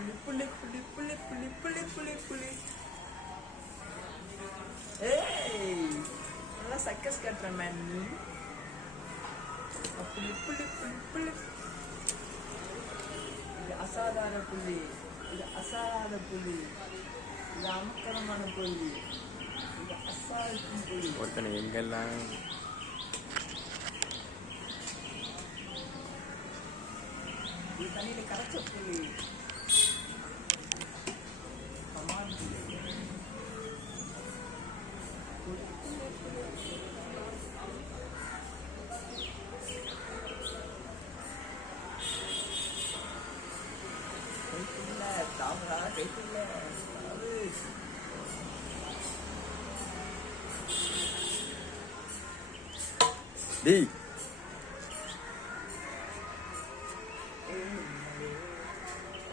புள்ளி புள்ளி புள்ளி புள்ளி புள்ளி புள்ளி புள்ளி. ஏய், நல்லா சக்கஸ் கட்டுற மேன் நீ. புள்ளி புள்ளி புள்ளி புள்ளி. இது அசாதாரண புள்ளி, இது அசாதாரண புள்ளி, இது அமக்கரமான புள்ளி, இது அசால்ட்டும் புள்ளி. ஒருத்தனை எங்கெல்லாம் இது தண்ணியில கரைச்ச புள்ளி. கமான் புள்ளி. கைக்குள்ள தாமரா, கைக்குள்ள டேய்